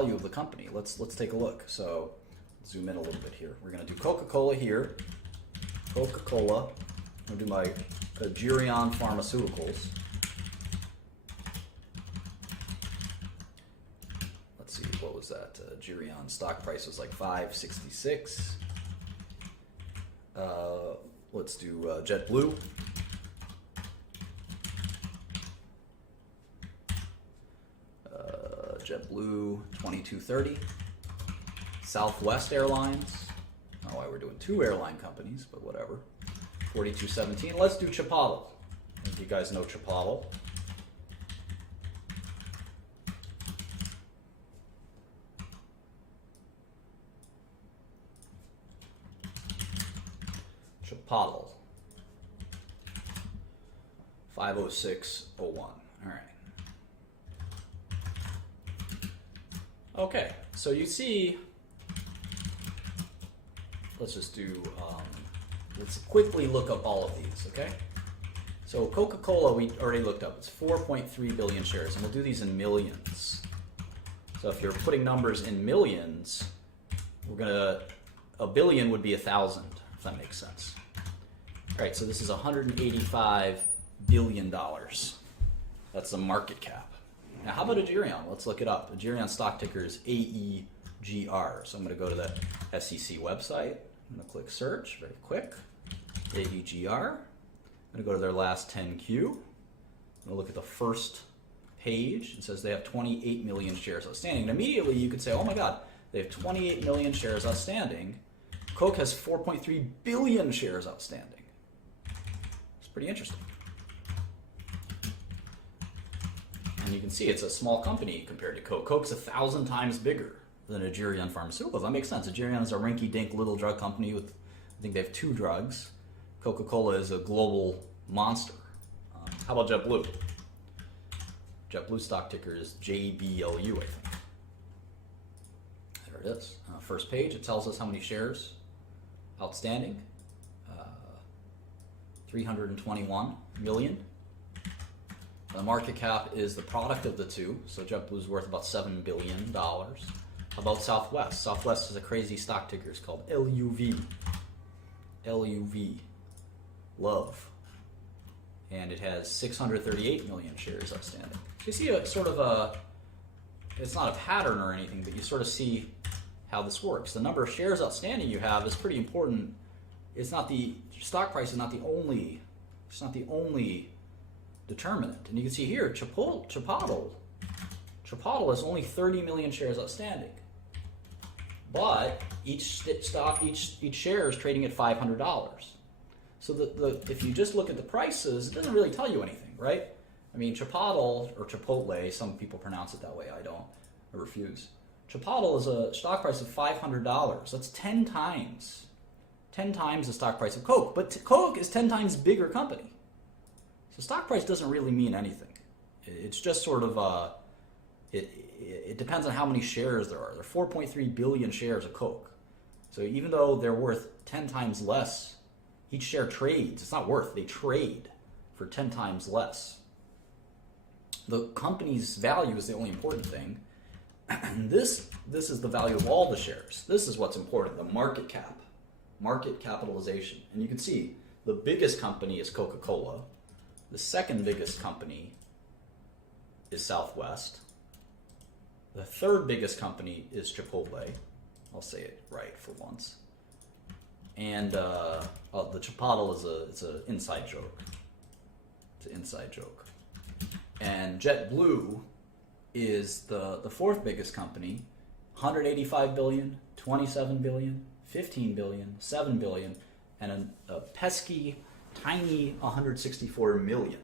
value of the company. Let's take a look. So zoom in a little bit here. We're going to do Coca-Cola here. Coca-Cola. I'm going to do my Girion Pharmaceuticals. Let's see, what was that? Girion stock price was like $5.66. Let's do JetBlue. JetBlue 2230. Southwest Airlines. I don't know why we're doing two airline companies, but whatever. 4217. Let's do Chipotle. I think you guys know Chipotle. Chipotle. 50601. All right. Okay, so you see, let's just do, let's quickly look up all of these, okay? So Coca-Cola, we already looked up. It's 4.3 billion shares, and we'll do these in millions. So if you're putting numbers in millions, we're gonna, a billion would be 1,000, if that makes sense. All right, so this is $185 billion. That's the market cap. Now, how about Agerion? Let's look it up. Agerion stock ticker is AEGR. So I'm going to go to the SEC website. I'm going to click search very quick. AEGR. I'm going to go to their last 10Q. I'm going to look at the first page. It says they have 28 million shares outstanding. And immediately you could say, oh my God, they have 28 million shares outstanding. Coke has 4.3 billion shares outstanding. It's pretty interesting. And you can see it's a small company compared to Coke. Coke's 1,000 times bigger than Agerion Pharmaceuticals. That makes sense. Agerion is a rinky-dink little drug company with, I think they have 2 drugs. Coca-Cola is a global monster. How about JetBlue? JetBlue stock ticker is JBLU, I think. There it is. First page, it tells us how many shares outstanding. 321 million. The market cap is the product of the two, so JetBlue's worth about $7 billion. How about Southwest? Southwest is a crazy stock ticker. It's called LUV. LUV. Love. And it has 638 million shares outstanding. So you see a sort of a, it's not a pattern or anything, but you sort of see how this works. The number of shares outstanding you have is pretty important. It's not the, stock price is not the only, it's not the only determinant. And you can see here, Chipotle has only 30 million shares outstanding. But each share is trading at $500. So if you just look at the prices, it doesn't really tell you anything, right? I mean, Chipotle, or Chipotle, some people pronounce it that way, I don't, I refuse. Chipotle is a stock price of $500. That's 10 times the stock price of Coke. But Coke is 10 times bigger company. So stock price doesn't really mean anything. It's just sort of, it depends on how many shares there are. There are 4.3 billion shares of Coke. So even though they're worth 10 times less, each share trades, it's not worth, they trade for 10 times less. The company's value is the only important thing. And this is the value of all the shares. This is what's important, the market cap, market capitalization. And you can see the biggest company is Coca-Cola. The second biggest company is Southwest. The third biggest company is Chipotle. I'll say it right for once. And the Chipotle it's an inside joke. It's an inside joke. And JetBlue is the fourth biggest company. 185 billion, 27 billion, 15 billion, 7 billion, and a pesky, tiny 164 million.